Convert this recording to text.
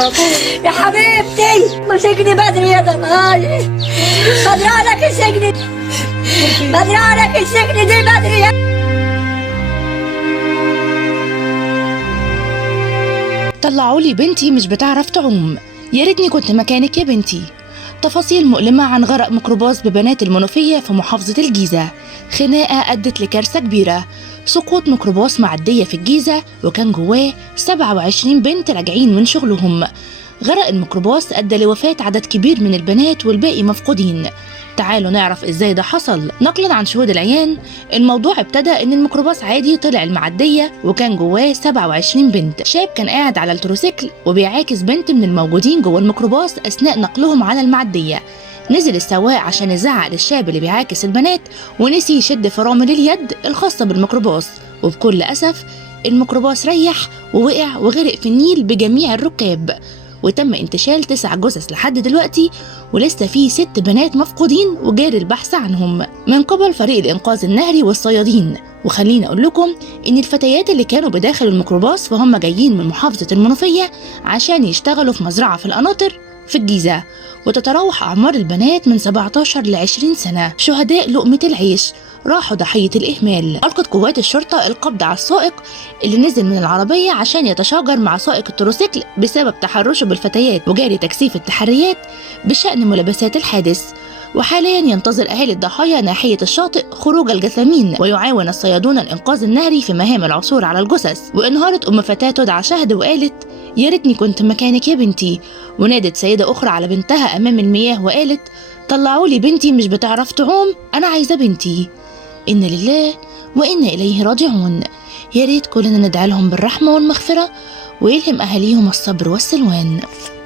يا حبيبتي مسكني بدري يا ضناي، بدري عليك السجن، بدري عليك السجن دي بدري يا. طلعوا لي بنتي مش بتعرف تعوم، يا ريتني كنت مكانك يا بنتي. تفاصيل مؤلمة عن غرق ميكروباص ببنات المنوفية في محافظة الجيزة. خناقة أدت لكارثة كبيرة، سقوط ميكروباص معدية في الجيزة وكان جواه 27 بنت راجعين من شغلهم. غرق الميكروباص أدى لوفاة عدد كبير من البنات والباقي مفقودين. تعالوا نعرف ازاي ده حصل. نقلا عن شهود العيان، الموضوع ابتدى ان الميكروباص عادي طلع المعدية وكان جواه 27 بنت. شاب كان قاعد على التروسيكل وبيعاكس بنت من الموجودين جوه الميكروباص اثناء نقلهم على المعدية. نزل السواق عشان يزعق للشاب اللي بيعاكس البنات ونسي يشد فرامل اليد الخاصة بالميكروباص، وبكل أسف الميكروباص ريح ووقع وغرق في النيل بجميع الركاب. وتم انتشال 9 جثث لحد دلوقتي، ولسه في 6 بنات مفقودين وجاري البحث عنهم من قبل فريق الإنقاذ النهري والصيادين. وخليني أقول لكم إن الفتيات اللي كانوا بداخل الميكروباص فهم جايين من محافظة المنوفية عشان يشتغلوا في مزرعة في القناطر في الجيزة، وتتراوح أعمار البنات من 17 ل 20 سنة. شهداء لقمة العيش راحوا ضحية الإهمال. ألقت قوات الشرطة القبض على السائق اللي نزل من العربية عشان يتشاجر مع سائق التروسيكل بسبب تحرشه بالفتيات، وجاري تكثيف التحريات بشأن ملابسات الحادث. وحاليا ينتظر أهالي الضحايا ناحية الشاطئ خروج الجثامين، ويعاون الصيادون الإنقاذ النهري في مهام العثور على الجثث. وانهارت أم فتاة تدعى شهد وقالت: يا ريتني كنت مكانك يا بنتي. ونادت سيدة أخرى على بنتها أمام المياه وقالت: طلعوا لي بنتي مش بتعرف تعوم، أنا عايزة بنتي. إن لله وإنا إليه راجعون. يا ريت كلنا ندعي لهم بالرحمة والمغفرة ويلهم أهاليهم الصبر والسلوان.